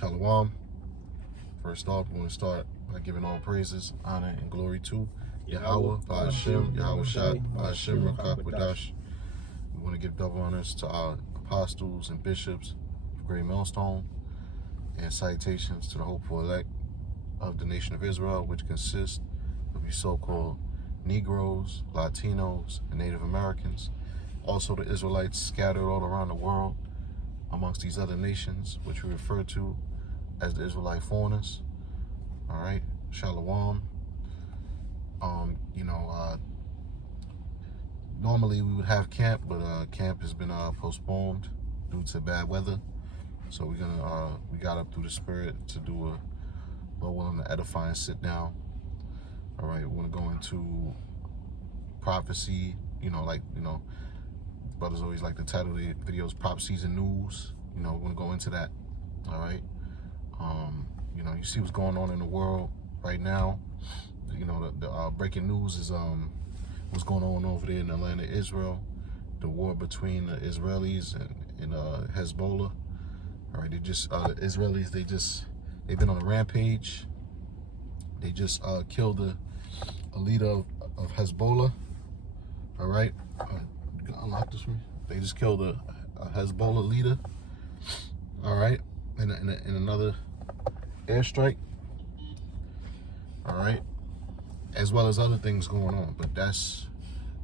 Shalom. First off, we want to start by giving all praises, honor, and glory to Yahweh, Ba'ashem, Yahweh Shad, Ba'ashem, Rakak Wadash. We want to give double honors to our apostles and bishops of Great Millstone, and salutations to the hopeful elect of the nation of Israel, which consists of you so-called Negroes, Latinos, and Native Americans. Also the Israelites scattered all around the world amongst these other nations, which we refer to as the Israelite foreigners. All right, Shalom. Normally we would have camp, but camp has been postponed due to bad weather. So we got up through the spirit to do a low and edifying sit down. All right, we're gonna go into prophecy. Brothers always like to title the videos "Prophecies and News." We're gonna go into that. All right. You see what's going on in the world right now. The breaking news is what's going on over there in the land of Israel, the war between the Israelis and Hezbollah. All right, the Israelis, they've been on a rampage. They just killed a leader of Hezbollah. All right, you can unlock this for me. They just killed a Hezbollah leader. All right, in another airstrike. All right, as well as other things going on, but that's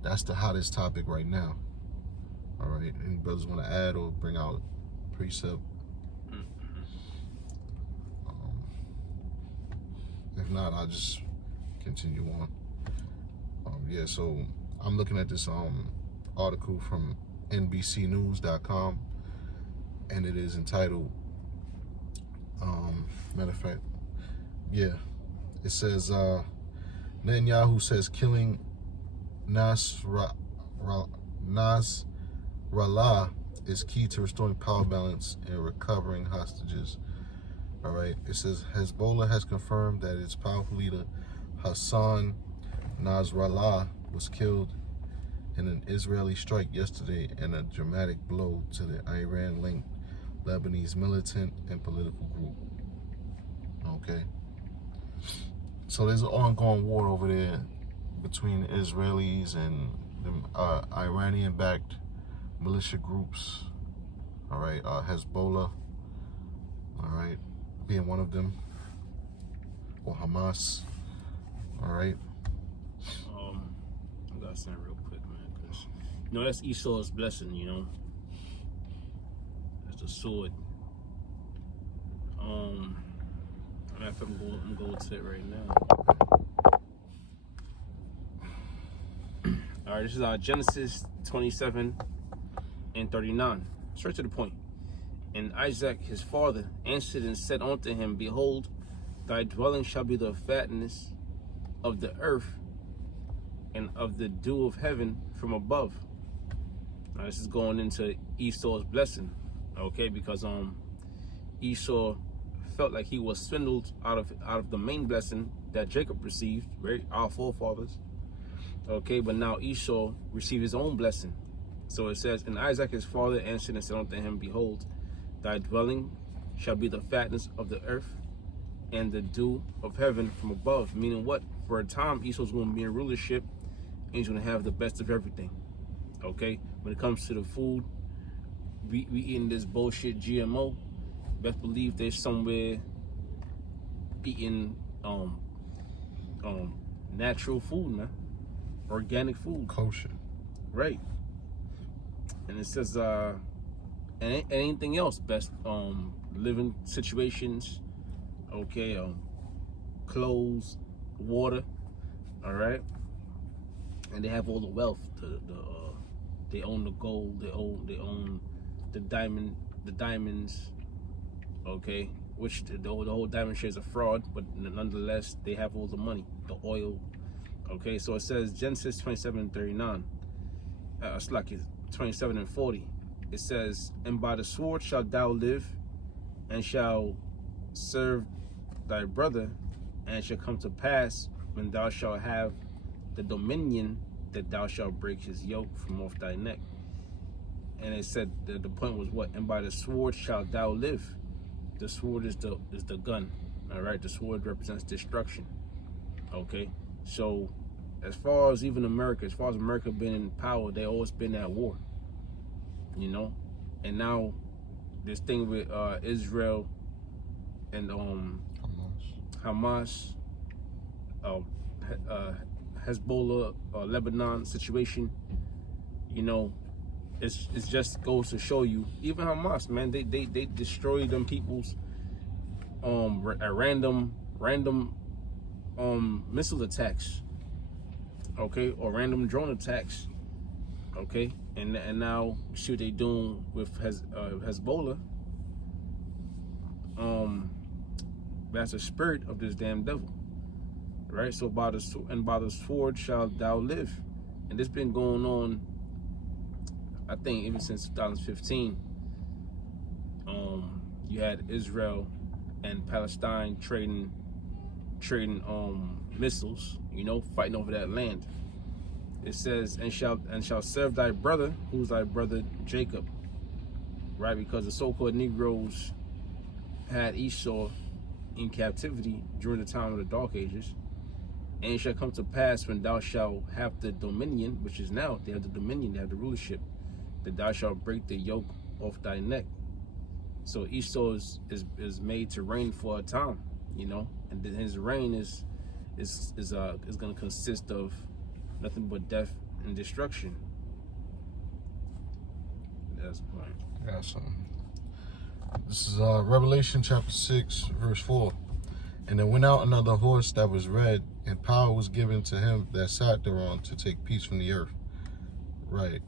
the hottest topic right now. All right, any brothers want to add or bring out a precept? If not, I'll just continue on. So I'm looking at this article from NBCnews.com, and it is entitled, matter of fact, it says, Netanyahu says killing Nasrallah is key to restoring power balance and recovering hostages. All right, it says Hezbollah has confirmed that its powerful leader Hassan Nasrallah was killed in an Israeli strike yesterday, and a dramatic blow to the Iran-linked Lebanese militant and political group. Okay, so there's an ongoing war over there between the Israelis and the Iranian-backed militia groups. All right, Hezbollah. All right, being one of them, or Hamas. All right. I got something real quick, man, because that's Esau's blessing. That's the sword. I'm going to it right now. All right, this is Genesis 27:39. Straight to the point. And Isaac his father answered and said unto him, Behold, thy dwelling shall be the fatness of the earth and of the dew of heaven from above. Now this is going into Esau's blessing, okay? Because Esau felt like he was swindled out of the main blessing that Jacob received, right? Our forefathers, okay? But now Esau received his own blessing. So it says, and Isaac his father answered and said unto him, Behold, thy dwelling shall be the fatness of the earth and the dew of heaven from above. Meaning what? For a time, Esau's going to be in rulership, and he's going to have the best of everything. Okay? When it comes to the food, we eating this bullshit GMO. Best believe they're somewhere eating natural food, man. Organic food. Kosher. Right. And it says and anything else, best living situations, okay, clothes, water, all right, and they have all the wealth. They own the gold, they own the diamonds, okay, which the whole diamond share is a fraud, but nonetheless they have all the money, the oil, okay. So it says Genesis 27:39, it's like 27:40. It says, and by the sword shalt thou live, and shall serve thy brother, and it shall come to pass when thou shalt have the dominion that thou shalt break his yoke from off thy neck. And it said that the point was what? And by the sword shalt thou live. the sword is the gun. All right, the sword represents destruction. Okay, so as far as America been in power, they always been at war. You know, and now this thing with Israel and Hamas, Hezbollah, Lebanon situation. You know, it's just goes to show you, even Hamas, man, they destroy them people's random missile attacks, okay, or random drone attacks, okay, and now you see what they doing with Hezbollah. That's a spirit of this damn devil, right? So by the sword shall thou live, and this been going on, I think, even since 2015. You had Israel and Palestine trading missiles, you know, fighting over that land. It says, and shall serve thy brother, who's thy brother Jacob, right? Because the so-called Negroes had Esau in captivity during the time of the Dark Ages. And it shall come to pass, when thou shalt have the dominion, which is now, they have the dominion, they have the rulership, that thou shalt break the yoke off thy neck. So Esau is made to reign for a time, you know, and then his reign is going to consist of nothing but death and destruction. That's the point. Yeah, so this is Revelation chapter 6, verse 4. And there went out another horse that was red, and power was given to him that sat thereon to take peace from the earth. Right.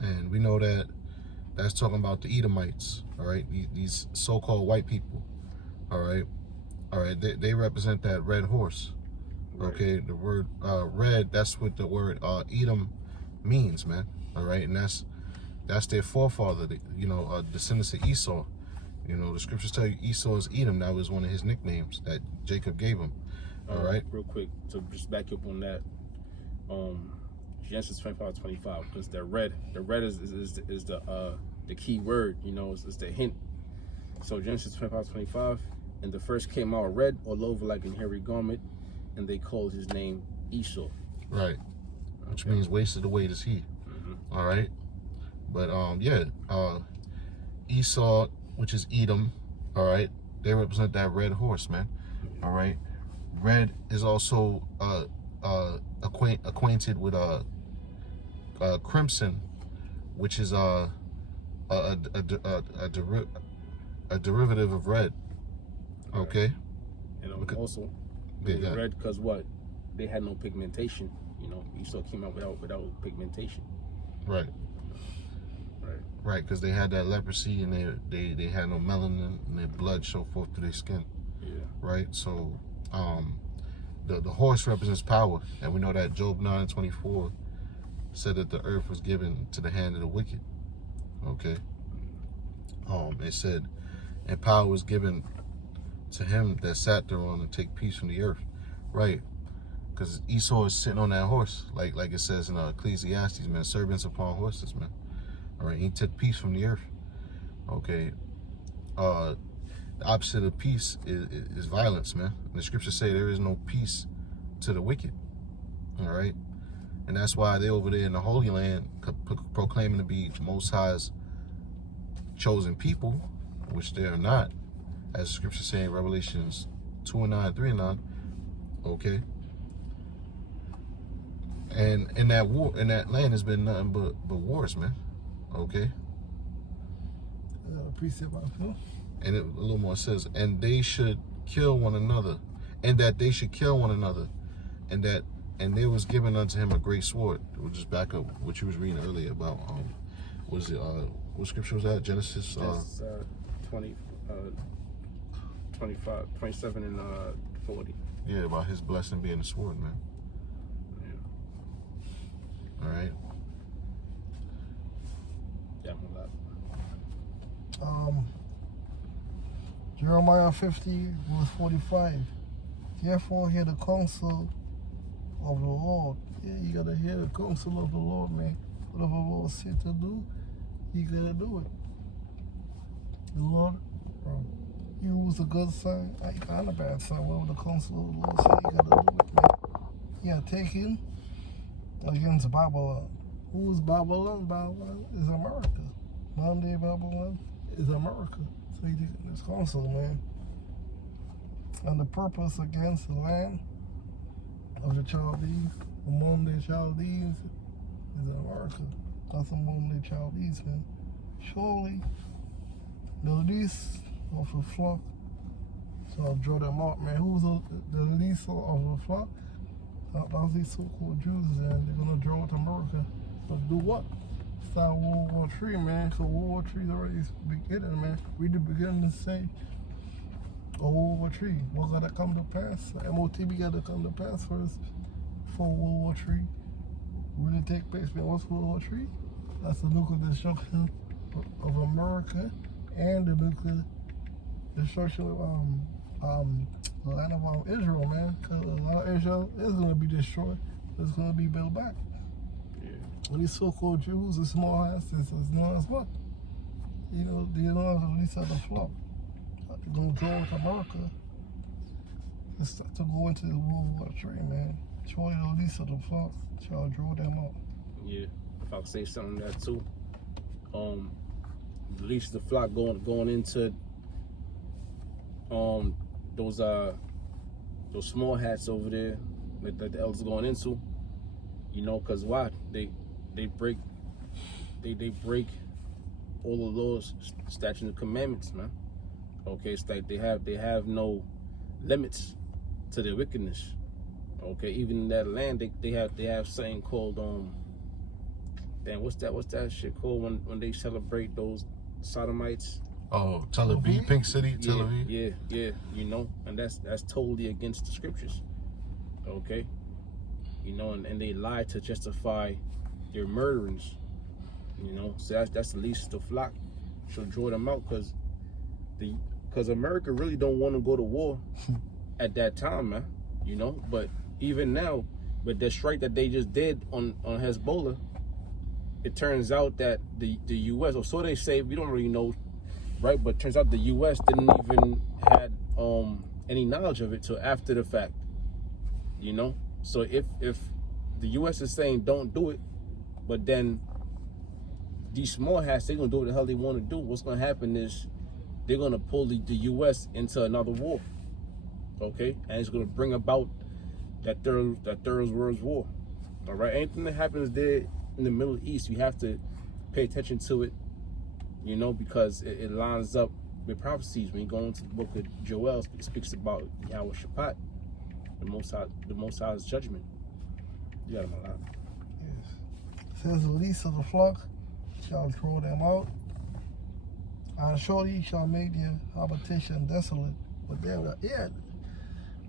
And we know that that's talking about the Edomites, all right? These so-called white people, all right? All right, they represent that red horse, okay? The word red, that's what the word Edom means, man, all right? And that's their forefather, you know, descendants of Esau. You know, the scriptures tell you Esau is Edom. That was one of his nicknames that Jacob gave him, all right? Real quick, to just back up on that, Genesis 25:25, because the red is the key word, you know, it's the hint. So Genesis 25:25, and the first came out red all over like an hairy garment, and they called his name Esau. Right, which means wasted away is he. All right, but Esau, which is Edom, all right, they represent that red horse, man. All right, red is also acquainted with crimson, which is a derivative of red. Okay. And also red because what? They had no pigmentation. You know, Esau came out without pigmentation. Right. Right, because they had that leprosy and they had no melanin and their blood show forth through their skin. Yeah. Right. So the horse represents power, and we know that Job 9:24 said that the earth was given to the hand of the wicked. Okay. It said, and power was given to him that sat thereon to take peace from the earth. Right. Because Esau is sitting on that horse, like it says in Ecclesiastes, man, servants upon horses, man. All right, he took peace from the earth. Okay. The opposite of peace is violence, man. And the scriptures say there is no peace to the wicked. All right. And that's why they over there in the Holy Land proclaiming to be Most High's chosen people, which they are not, as the scriptures say in Revelations 2:9, 3:9. Okay. And in that land has been nothing but wars, man. Okay. Precept and a little more says, and they should kill one another, and that they should kill one another, and there was given unto him a great sword. We'll just back up what you was reading earlier about what scripture was that? Genesis 20, 25, 27 and 40. Yeah, about his blessing being a sword, man. Yeah. All right. Yeah, Jeremiah 50 verse 45. Therefore hear the counsel of the Lord. Yeah, you gotta hear the counsel of the Lord, man. Whatever the Lord said to do, you gotta do it. The Lord You was a good son. I kind of bad son. Whatever the council of the Lord said, you gotta do it, man. Yeah, taking against Babylon. Who is Babylon? Babylon is America. Monday Babylon is America. So he did this council, man. And the purpose against the land of the Chaldees, among the Chaldees, is America. That's among the Chaldees, man. Surely the least of the flock shall draw them out, man. Who's the least of the flock? That's these so-called Jews, and they're gonna draw out America. But do what? Start World War III, man. So World War III is already beginning, man. We the beginning to say, World War III. What gotta come to pass? MOTB gotta come to pass first before World War III really take place, man. What's World War III? That's the nuclear destruction of America and the nuclear destruction of the land of Israel, man. Because a lot of Israel is going to be destroyed. It's going to be built back. Yeah. And these so-called Jews, the small asses, is known as what? You know, the least of the flock. They're going to go with America. It's start to go into the World War III, man. Surely the least of the flock shall draw them out. Yeah. If I could say something to that too. The least of the flock going into those small hats over there that the elders going into, you know, cause why they break all the laws, statutes, and commandments, man. Okay, it's like they have no limits to their wickedness. Okay, even in that land they have something called damn, what's that shit called when they celebrate those sodomites? Oh, Tel Aviv, Pink City, Tel Aviv. Yeah, you know, and that's totally against the scriptures. Okay, you know, and they lie to justify their murderings. You know, so that's the least of the flock. Should draw them out because America really don't want to go to war at that time, man. You know, but even now, but the strike that they just did on Hezbollah, it turns out that the U.S. or so they say, we don't really know, right? But it turns out the U.S. didn't even had any knowledge of it till after the fact. You know, so if the U.S. is saying don't do it, but then these small hats, they're gonna do what the hell they want to do. What's gonna happen is they're gonna pull the U.S. into another war. Okay, and it's gonna bring about that third world war. All right, anything that happens there in the Middle East, you have to pay attention to it, you know, because it lines up with prophecies. When you go into the book of Joel, it speaks about Yahweh Shabbat, the Most High's judgment. You got him a lot. Yes. It says the least of the flock shall throw them out, and surely shall make their habitation desolate. But then, yeah,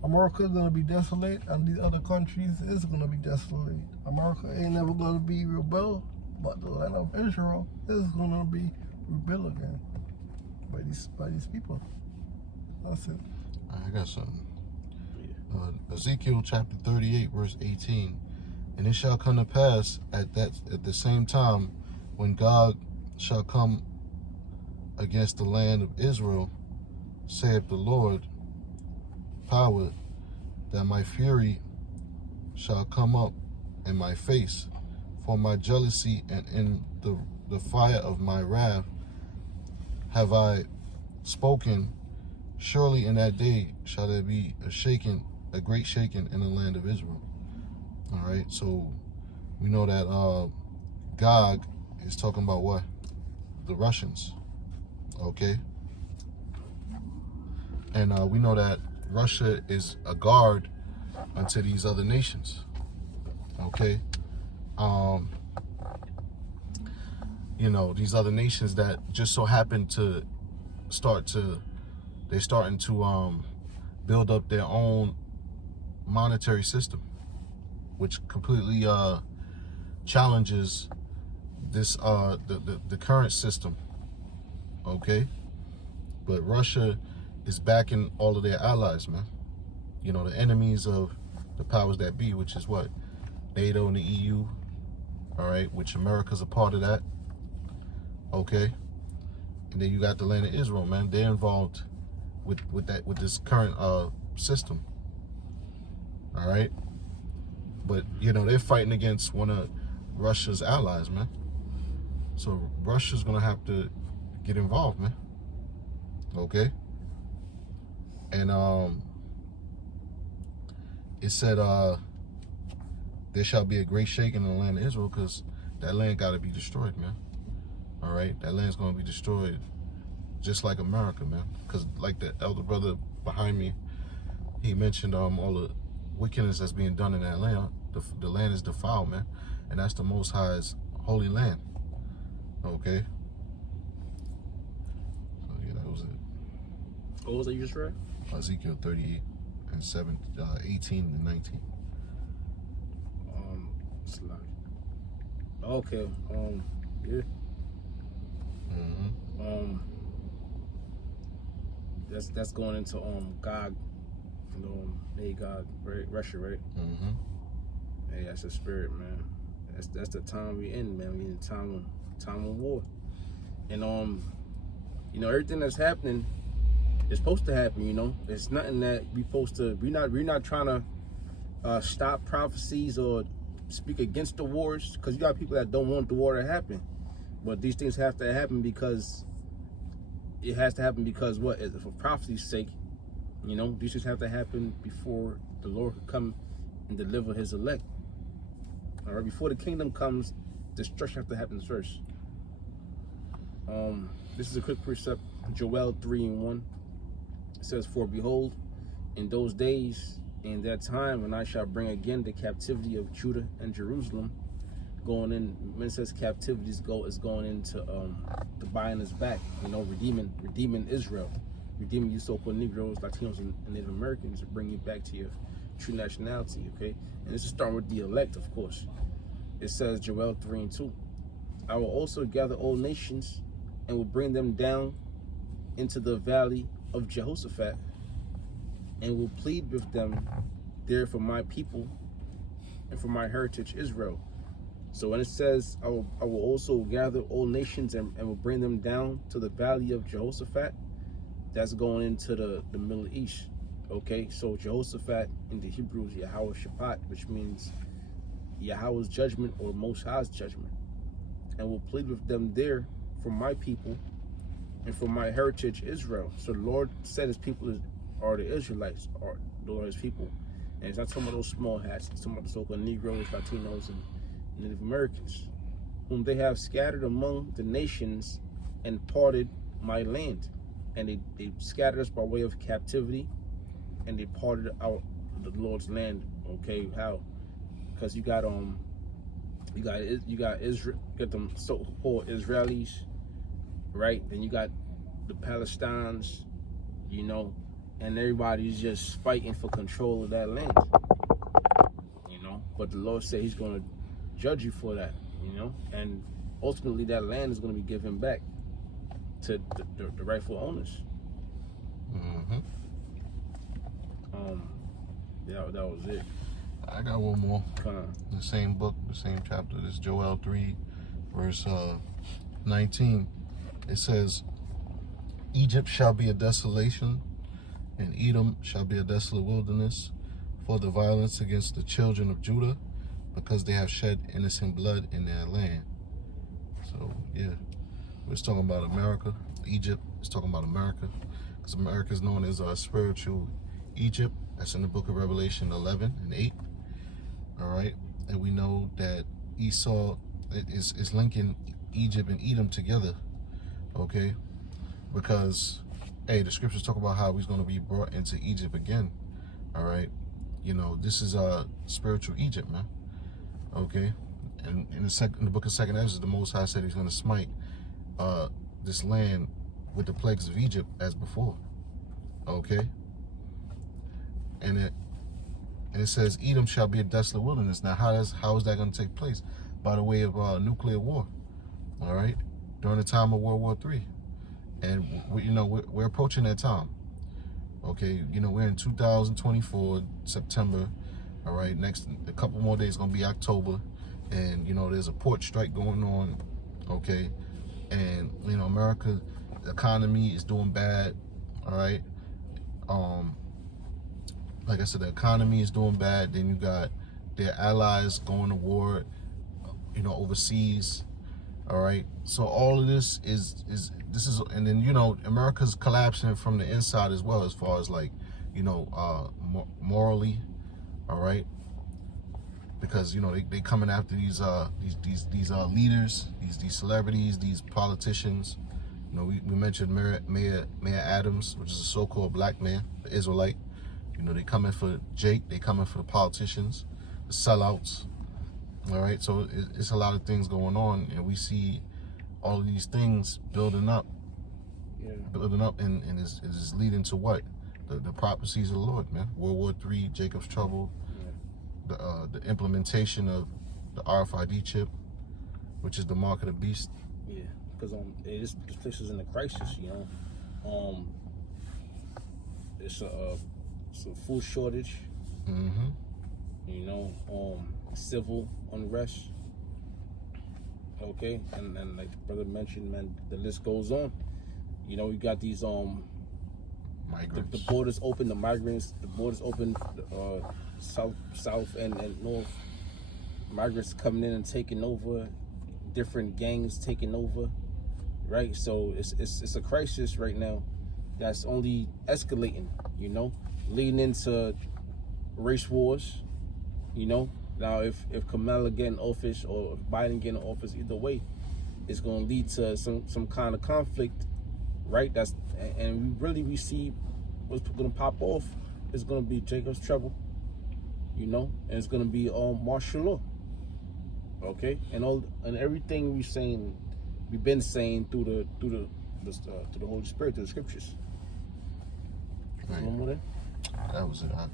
America is gonna be desolate, and these other countries is gonna be desolate. America ain't never gonna be rebel, but the land of Israel is gonna be rebuilt again by these people. That's it. I got something. Ezekiel chapter 38, verse 18. And it shall come to pass at the same time, when God shall come against the land of Israel, saith the Lord, power, that my fury shall come up in my face, for my jealousy and in the fire of my wrath have I spoken. Surely in that day shall there be a great shaking in the land of Israel. All right, so we know that Gog is talking about what? The Russians. Okay, and we know that Russia is a guard unto these other nations. Okay, you know, these other nations that just so happen to they're starting to build up their own monetary system, which completely challenges this the current system. Okay, but Russia is backing all of their allies, man. You know, the enemies of the powers that be, which is what? NATO and the EU, all right, which America's a part of that. Okay, and then you got the land of Israel, man. They're involved with this current system. All right, but they're fighting against one of Russia's allies, man. So Russia's gonna have to get involved, man. Okay, and it said there shall be a great shaking in the land of Israel, because that land got to be destroyed, man. All right, that land's gonna be destroyed, just like America, man. Because like the elder brother behind me, he mentioned all the wickedness that's being done in that land. The land is defiled, man, and that's the Most High's holy land. Okay. So yeah, that was it. What was it you just read? Ezekiel 38 and 18 and 19. Slide. Okay. Yeah. Mm-hmm. That's going into Gog, Magog, right? Russia, right? Mm-hmm. Hey, that's the spirit, man. That's the time we in, man. We in time of war, and everything that's happening is supposed to happen. It's nothing that we're not trying to stop prophecies or speak against the wars, because you got people that don't want the war to happen, but these things have to happen because it has to happen, because for prophecy's sake. These things have to happen before the Lord could come and deliver his elect. All right, before the kingdom comes, destruction has to happen first. This is a quick precept. Joel 3:1. It says, "For behold, in those days, in that time, when I shall bring again the captivity of Judah and Jerusalem," going in, when it says captivity is going into the buying us back, redeeming Israel, redeeming you so-called Negroes, Latinos, and Native Americans, and bring you back to your true nationality. Okay, and this is starting with the elect, of course. It says, Joel 3:2, "I will also gather all nations and will bring them down into the valley of Jehoshaphat, and will plead with them there for my people and for my heritage Israel." So when it says, I will also gather all nations and will bring them down to the valley of Jehoshaphat, that's going into the Middle East. Okay, so Jehoshaphat in the Hebrew is Yahweh Shabbat, which means Yahweh's judgment or Most High's judgment. "And will plead with them there for my people and for my heritage Israel." So the Lord said his people are the Israelites, or the Lord his people. And it's not talking about those small hats, it's talking about the so-called Negroes, Latinos, and Native Americans, whom they have scattered among the nations and parted my land. And they scattered us by way of captivity, and they parted out the Lord's land. Okay, how? Because you got Israel, you got them so-called Israelis, right? Then you got the Palestinians, and everybody's just fighting for control of that land, But the Lord said he's going to judge you for that, and ultimately that land is going to be given back to the rightful owners. Mm-hmm. That was it. I got one more. Come on. The same book, the same chapter. This is Joel 3, verse 19. It says, "Egypt shall be a desolation, and Edom shall be a desolate wilderness, for the violence against the children of Judah, because they have shed innocent blood in their land." So, yeah, we're talking about America. Egypt is talking about America, because America is known as our spiritual Egypt. That's in the book of Revelation 11 and 8. All right, and we know that Esau is linking Egypt and Edom together. Okay, because the scriptures talk about how he's going to be brought into Egypt again. All right, this is spiritual Egypt, man. Okay, and in the book of 2nd Ezra, the Most High said he's going to smite this land with the plagues of Egypt as before. Okay, and it says Edom shall be a desolate wilderness. Now, how is that going to take place? By the way of nuclear war. All right, during the time of World War III, and we're approaching that time. Okay, we're in 2024 September. All right, next a couple more days gonna be October, and there's a port strike going on. Okay, and America, the economy is doing bad. All right, like I said, the economy is doing bad. Then you got their allies going to war, overseas. All right. So all of this is, and then, America's collapsing from the inside as well, as far as like, morally. All right. Because, they coming after these leaders, these celebrities, these politicians. We mentioned Mayor Adams, which is a so-called black man, the Israelite. They coming for Jake. They coming for the politicians, the sellouts. All right, so it's a lot of things going on, and we see all of these things building up, and it's leading to what? The prophecies of the Lord, man. World War III, Jacob's trouble, the implementation of the RFID chip, which is the mark of the beast. Yeah, because this place is in a crisis, It's a food shortage. Mm-hmm. Civil unrest. Okay, and like the brother mentioned, man, the list goes on. We got these migrants. The borders open, the migrants. The borders open, south and north. Migrants coming in and taking over. Different gangs taking over. Right, so it's a crisis right now. That's only escalating. Leading into race wars. Now if Kamala get in office or if Biden get in office, either way, it's going to lead to some kind of conflict, right? And we see what's going to pop off. It's going to be Jacob's trouble, and it's going to be martial law, okay? And everything we've been saying through the Holy Spirit, through the scriptures. Right. One more there? That was it. All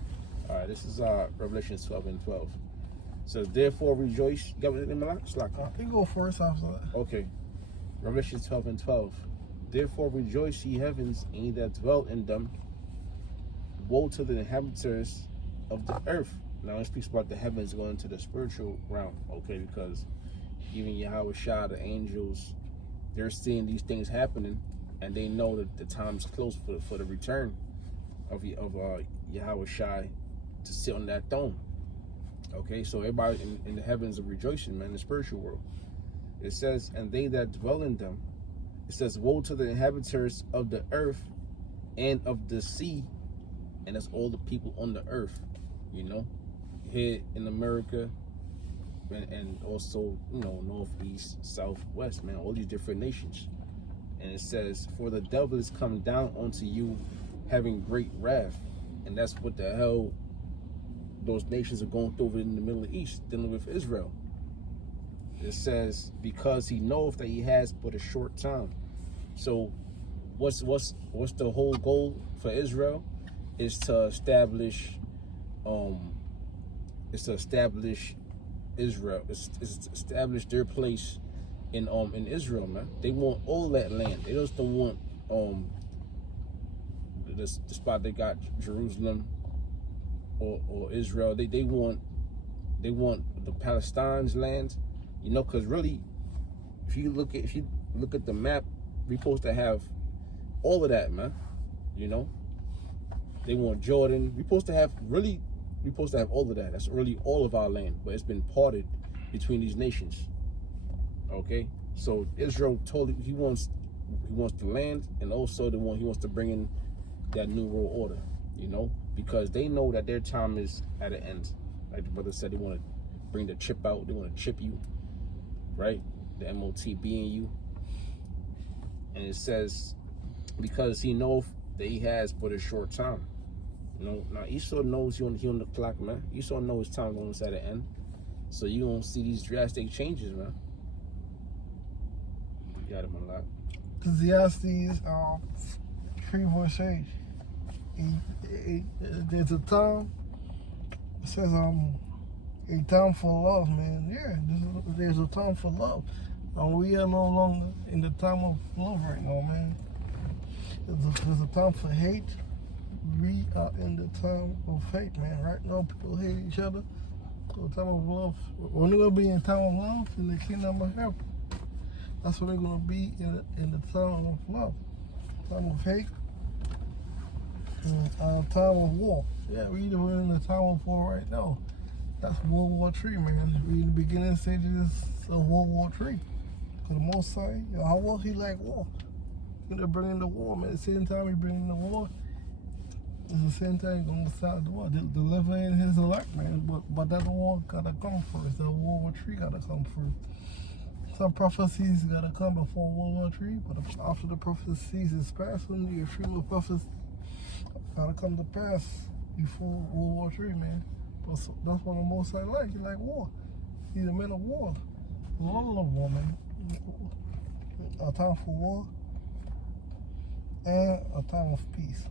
right, this is Revelation 12:12. It says, therefore rejoice. You got it in my slack? You go first after that. Okay. Revelation 12:12. Therefore rejoice, ye heavens, and ye that dwell in them. Woe to the inhabitants of the earth. Now it speaks about the heavens going to the spiritual realm, okay? Because even Yahweh Shah, the angels, they're seeing these things happening, and they know that the time's close for the return of Yahweh Shai to sit on that throne. Okay, so everybody in the heavens are rejoicing, man, in the spiritual world. It says, and they that dwell in them, it says, woe to the inhabitants of the earth and of the sea, and that's all the people on the earth, here in America, and also, north, east, south, west, man, all these different nations. And it says, for the devil is come down unto you, having great wrath. And that's what the hell those nations are going through in the Middle East, dealing with Israel. It says, because he knoweth that he has but a short time. So what's the whole goal for Israel? Is to establish Israel. It's to establish their place in Israel, man. They want all that land. They just don't want the spot they got, Jerusalem or Israel. They want the Palestine's land, because really, if you look at the map, we're supposed to have all of that, man. They want Jordan. We're supposed to have all of that. That's really all of our land, but it's been parted between these nations. Okay, so Israel totally he wants the land, and also he wants to bring in that new world order, because they know that their time is at an end. Like the brother said, they want to bring the chip out. They want to chip you, right? The MOT being you. And it says, because he knows that he has but a short time. Now Esau knows he on the clock, man. Esau knows his time almost at the end. So you don't see these drastic changes, man. You got him a lot. Ecclesiastes 3:8. There's a time. It says a time for love, man. Yeah, there's a time for love. And we are no longer in the time of love right now, man. There's a time for hate. We are in the time of hate, man. Right now, people hate each other. So the time of love. We're only going to be in time of love in the kingdom of heaven. That's what we're going to be in the time of love. Time of hate. Time of war. Yeah, we're in the time of war right now. That's World War III, man. We're in the beginning stages of World War III. Because the Most High, how well he like war. They're bringing the war, man. At the same time he bringing the war, at the same time he's going to start the war. Delivering his elect, man. But that war got to come first. That World War III got to come first. Some prophecies got to come before World War III, but after the prophecies is passed, when the freedom of prophecies got to come to pass before World War III, man. That's what the Most High like. He like war. He's a man of war. All of war, man. A time for war and a time of peace.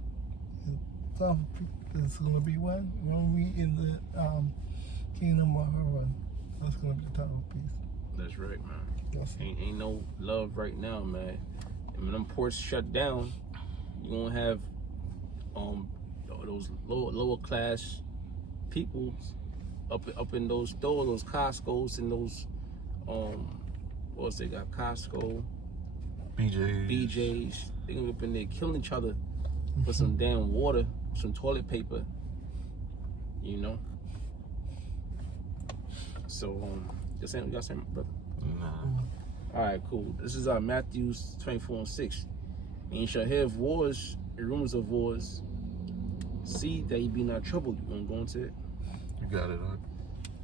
A time of peace is going to be when we in the kingdom of heaven. That's going to be the time of peace. That's right, man. Ain't no love right now, man. And when them ports shut down, you gonna have those lower class people up in those stores, those Costco's and those what's they got, Costco, BJ's. They gonna be up in there killing each other for some damn water, some toilet paper, you know. So you got something, brother? Nah. All right, cool. This is Matthew 24:6. And you shall hear of wars and rumors of wars. See that ye be not troubled. You want to go into it? You got it, huh?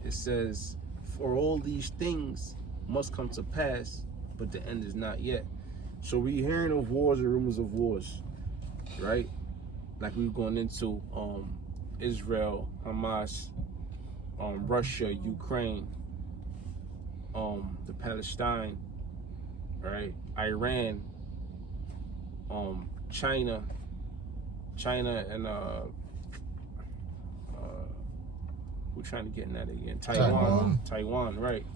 It says, for all these things must come to pass, but the end is not yet. So we're hearing of wars and rumors of wars, right? Like we were going into Israel, Hamas, Russia, Ukraine, the Palestine, right? Iran, China and we're trying to get in that again. Taiwan, right?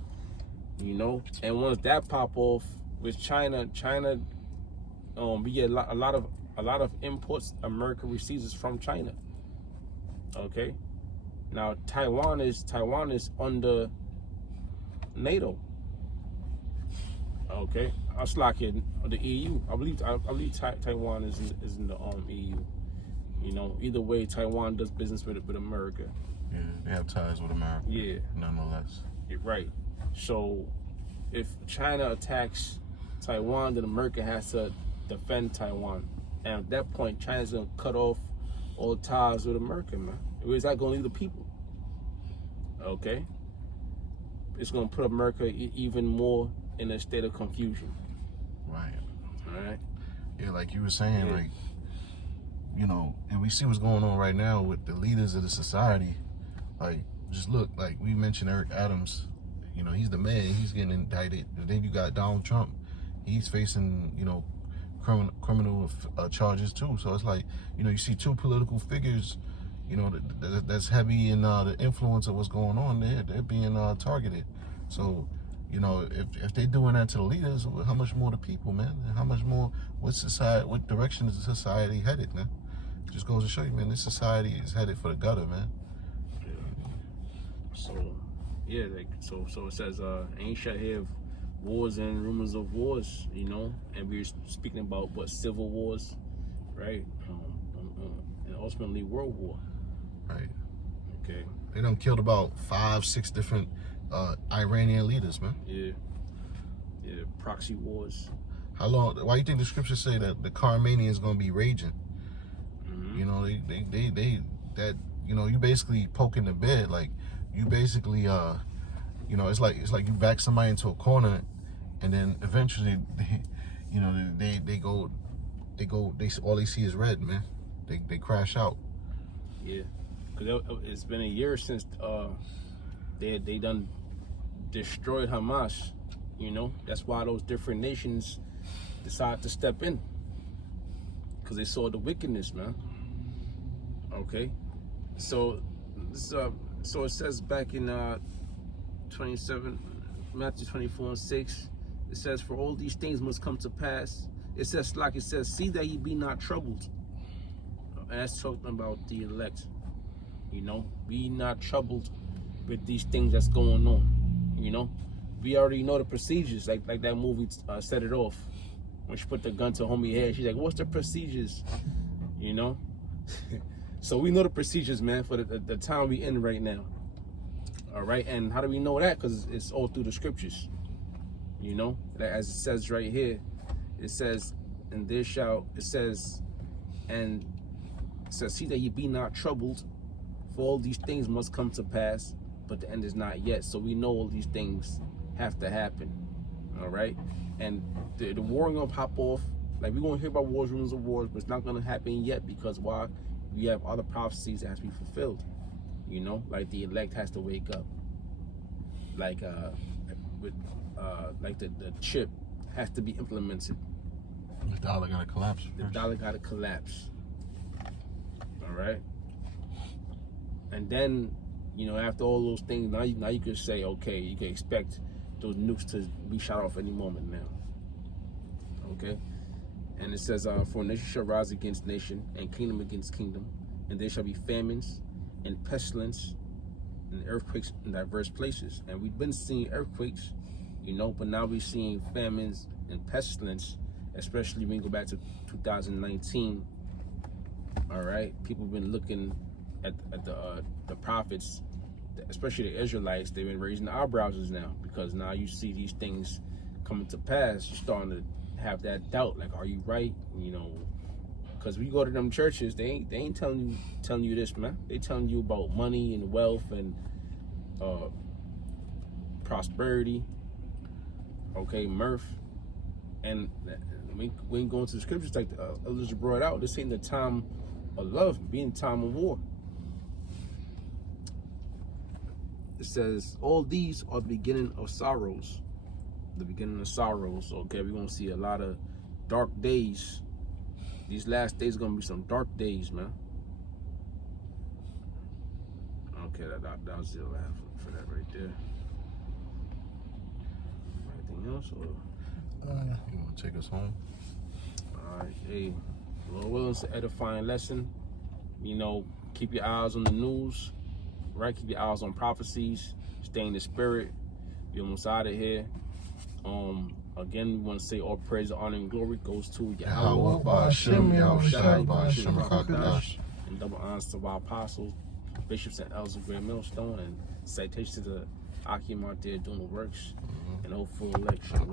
You know, and once that pop off with China, we get a lot of imports America receives from China. Okay, now Taiwan is under NATO. Okay, I was like in the EU. I believe Taiwan is in the EU. You know, either way, Taiwan does business with America. Yeah, they have ties with America. Yeah, nonetheless. Right. So, if China attacks Taiwan, then America has to defend Taiwan. And at that point, China's gonna cut off all ties with America, man. Where's that gonna leave the people? Okay. It's gonna put America even more in a state of confusion. Right. All right. Yeah, like you were saying, like, you know, and we see what's going on right now with the leaders of the society. Like, just look, like we mentioned Eric Adams, you know, he's the man, he's getting indicted. And then you got Donald Trump, he's facing, you know, criminal charges too. So it's like, you know, you see two political figures, you know, that's heavy in the influence of what's going on there. They're being targeted. So, you know, if they're doing that to the leaders, how much more the people, man? And how much more, what direction is the society headed, man? Just goes to show you, man, this society is headed for the gutter, man. So, yeah, like so it says, ain't shall hear of wars and rumors of wars, you know, and we're speaking about what civil wars, right? And ultimately world war. Right. Okay. They done killed about 5-6 different Iranian leaders, man. Yeah. Proxy wars. How long? Why you think the scriptures say that the Carmanian is gonna be raging? Mm-hmm. You know, they that, you know, you basically poking the bed, like you basically you know, it's like you back somebody into a corner, and then eventually you know, they all they see is red, man. They crash out. Yeah, because it's been a year since they done destroyed Hamas. You know, that's why those different nations decided to step in, because they saw the wickedness, man. Okay, so it says back in 27 Matthew 24:6, it says, for all these things must come to pass. It says, see that ye be not troubled. And that's talking about the elect. You know, be not troubled with these things that's going on. You know, we already know the procedures, like that movie set it off. When she put the gun to homie head, she's like, what's the procedures? You know, So we know the procedures, man, for the time we in right now. All right, and how do we know that? Because it's all through the scriptures. You know, as it says right here, it says, and there shall, it says, see that ye be not troubled, for all these things must come to pass, but the end is not yet. So we know all these things have to happen. All right, and the war ain't gonna pop off. Like, we're gonna hear about wars, rumors of wars, but it's not gonna happen yet, because why? We have other prophecies that has to be fulfilled. You know, like the elect has to wake up. Like like the chip has to be implemented. The dollar gotta collapse. The dollar gotta collapse. All right. And then, you know, after all those things, now you can say, okay, you can expect those nukes to be shot off any moment now. Okay. And it says, for nation shall rise against nation, and kingdom against kingdom, and there shall be famines and pestilence and earthquakes in diverse places. And we've been seeing earthquakes, you know, but now we're seeing famines and pestilence, especially when you go back to 2019. All right, people have been looking at the prophets, especially the Israelites. They've been raising their eyebrows now, because now you see these things coming to pass. You're starting to have that doubt, like, are you right? You know, because we go to them churches, they ain't telling you this, man. They telling you about money and wealth and prosperity, okay, mirth, and we go into the scriptures, like the elders brought out. This ain't the time of love, being time of war. It says, all these are the beginning of sorrows. The beginning of sorrows. Okay, we're gonna see a lot of dark days. These last days are gonna be some dark days, man. Okay, that was the laugh for that right there. Anything else? Or? You wanna take us home? All right, hey, Lord willing, it's an edifying lesson. You know, keep your eyes on the news, right? Keep your eyes on prophecies. Stay in the spirit. We're almost out of here. Again, we want to say all praise, honor, and glory goes to Yahweh, Ba'ashem, Yahushua, Ba'ashem, Hakadash. And double honors to our apostles, bishops, and elders of Great Millstone, and citations to the Akim out there doing the works, and hopeful election.